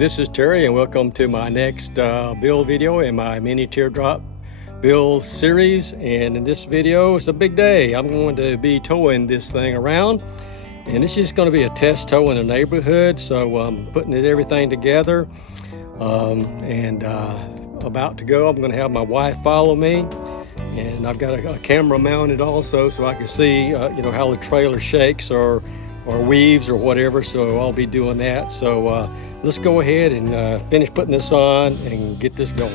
this is Terry and welcome to my next build video in my mini teardrop build series. And in this video, it's a big day. I'm going to be towing this thing around, and it's just going to be a test tow in a neighborhood. So I'm putting everything together and about to go. I'm going to have my wife follow me, and I've got a camera mounted also so I can see you know, how the trailer shakes or weaves or whatever. So I'll be doing that. So let's go ahead and finish putting this on and get this going.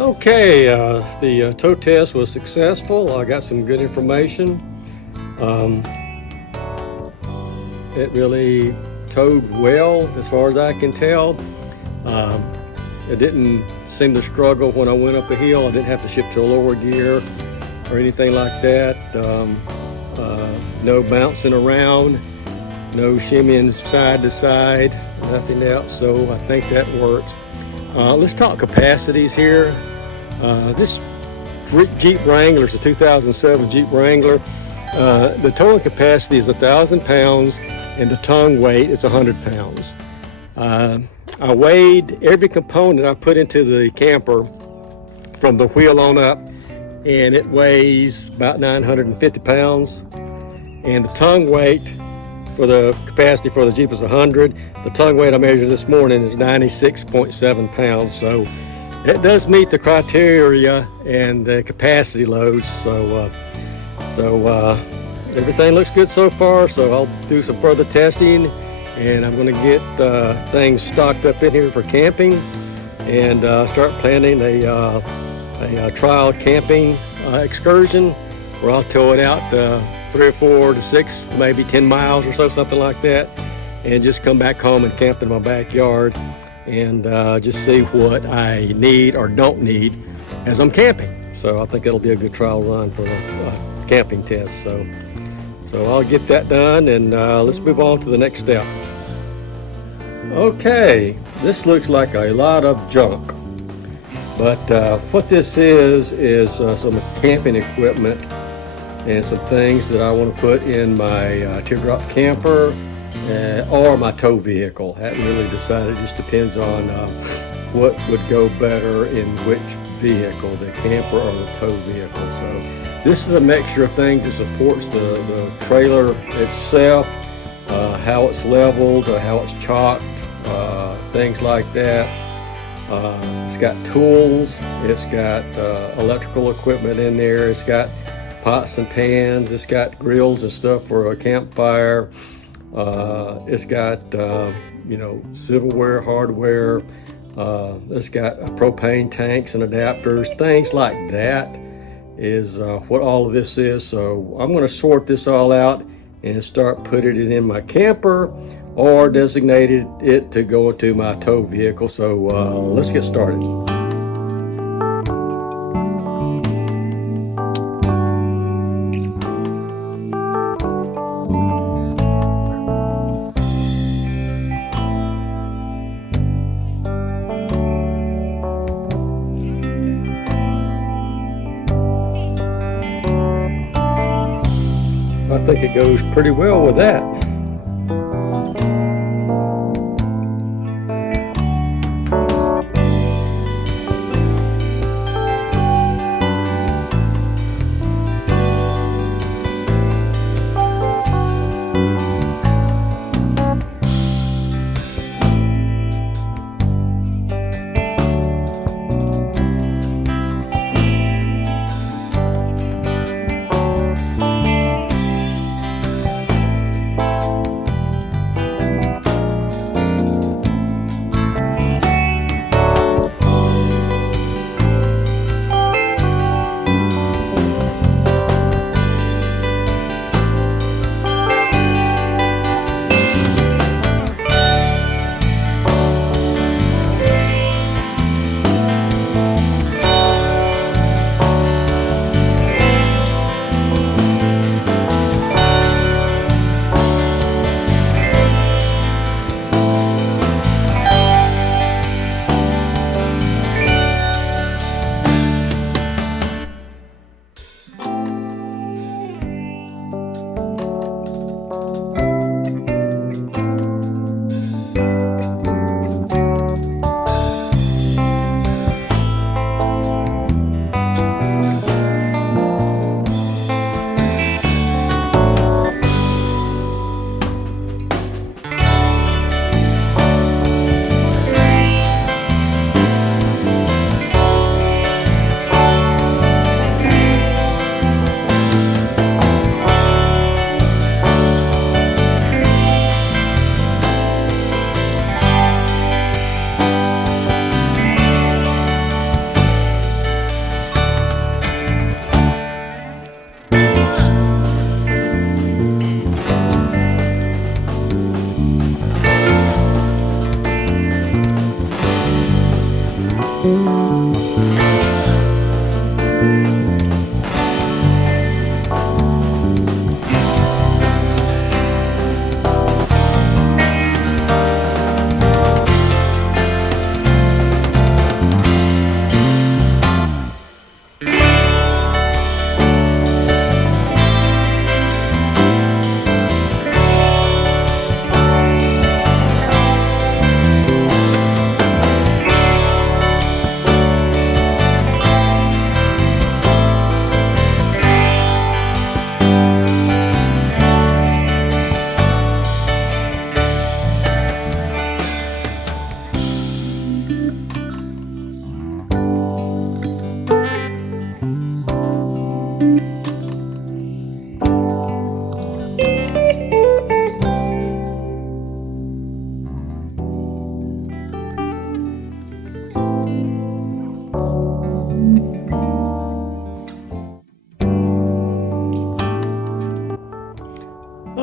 Okay, the tow test was successful. I got some good information. It really towed well as far as I can tell. It didn't seem to struggle when I went up a hill. I didn't have to shift to a lower gear or anything like that. No bouncing around, no shimmying side to side, nothing else. So I think that works. Let's talk capacities here. This Jeep Wrangler is a 2007 Jeep Wrangler. The towing capacity is 1,000 pounds. and the tongue weight is 100 pounds. I weighed every component I put into the camper from the wheel on up, and it weighs about 950 pounds. And the tongue weight for the capacity for the Jeep is 100. The tongue weight I measured this morning is 96.7 pounds. So it does meet the criteria and the capacity loads. So everything looks good so far. So I'll do some further testing, and I'm going to get things stocked up in here for camping, and start planning a trial camping excursion where I'll tow it out 3 or 4 to 6, maybe 10 miles or so, something like that, and just come back home and camp in my backyard, and just see what I need or don't need as I'm camping. So I think it'll be a good trial run for the camping test. So I'll get that done, and let's move on to the next step. Okay, this looks like a lot of junk, but what this is some camping equipment and some things that I want to put in my teardrop camper or my tow vehicle. I haven't really decided. It just depends on what would go better in which vehicle, the camper or the tow vehicle. So this is a mixture of things that supports the trailer itself, how it's leveled, how it's chalked, things like that. It's got tools, it's got electrical equipment in there, it's got pots and pans, it's got grills and stuff for a campfire, it's got silverware, hardware, it's got propane tanks and adapters, things like that is what all of this is. So I'm going to sort this all out and start putting it in my camper, or designated it to go into my tow vehicle. So let's get started. I think it goes pretty well with that.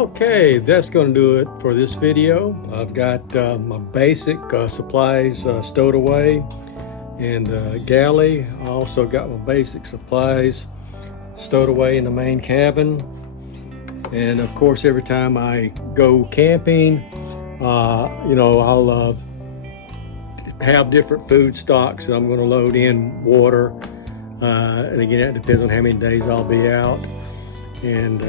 Okay, that's going to do it for this video. I've got my basic supplies stowed away in the galley. I also got my basic supplies stowed away in the main cabin. And of course, every time I go camping, I'll have different food stocks that I'm going to load in: water, and again, it depends on how many days I'll be out, and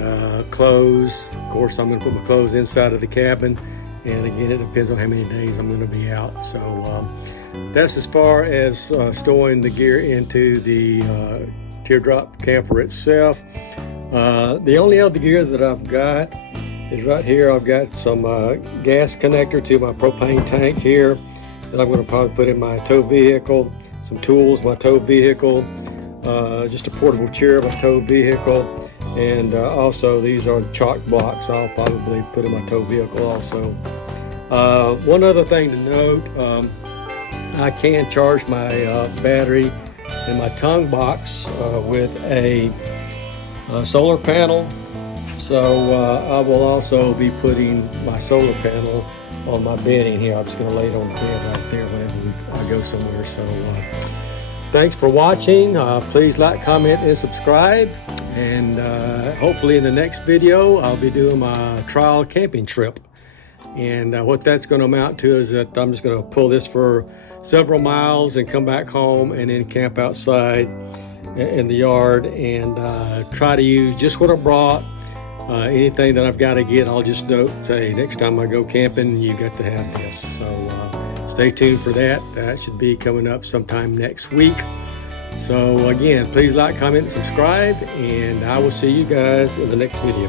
clothes. Of course, I'm going to put my clothes inside of the cabin, and again, it depends on how many days I'm going to be out. So that's as far as storing the gear into the teardrop camper itself. The only other gear that I've got is right here. I've got some gas connector to my propane tank here that I'm going to probably put in my tow vehicle. Some tools, my tow vehicle, just a portable chair, my tow vehicle, and also these are the chalk blocks I'll probably put in my tow vehicle also. One other thing to note, I can charge my battery in my tongue box with a solar panel. So I will also be putting my solar panel on my bedding here. I'm just going to lay it on the bed right there whenever I go somewhere. So thanks for watching. Please like, comment, and subscribe. And hopefully in the next video, I'll be doing my trial camping trip. And what that's going to amount to is that I'm just going to pull this for several miles and come back home and then camp outside in the yard and try to use just what I brought. Anything that I've got to get, I'll just note, say, next time I go camping, you got to have this. So stay tuned for that. That should be coming up sometime next week. So again, please like, comment, and subscribe, and I will see you guys in the next video.